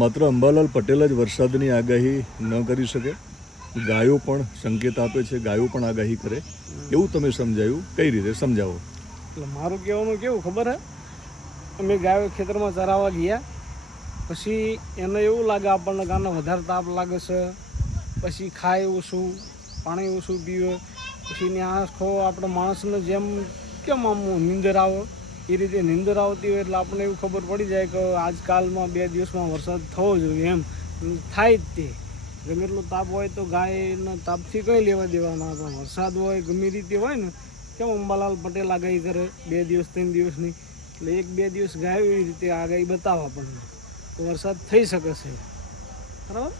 માત્ર અંબાલાલ પટેલ જ વરસાદની આગાહી ન કરી શકે, ગાયો પણ સંકેત આપે છે, ગાયો પણ આગાહી કરે, એવું તમે સમજાયું, કઈ રીતે સમજાવો? એટલે મારું કહેવાનું કેવું ખબર હે, અમે ગાયો ખેતરમાં ચરાવવા ગયા, પછી એને એવું લાગે આપણને ગાને વધારે તાપ લાગે છે, પછી ખાય ઓછું, પાણી ઓછું પીવે, પછી એની આંખો આપણે માણસને જેમ કેમ આમ નીંદર આવે એ રીતે નીંદર આવતી હોય, એટલે આપણને એવું ખબર પડી જાય કે આજકાલમાં 2 દિવસમાં વરસાદ થવો જોઈએ, એમ થાય જ તે. ગમે એટલો તાપ હોય તો ગાયના તાપથી કંઈ લેવા દેવાના, પણ વરસાદ હોય ગમે રીતે હોય ને, કેમ અંબાલાલ પટેલ આગાહી કરે 2 દિવસ 3 દિવસની, એટલે 1-2 દિવસ ગાયો એ રીતે આગાહી બતાવે આપણને તો વરસાદ થઈ શકે છે, બરાબર.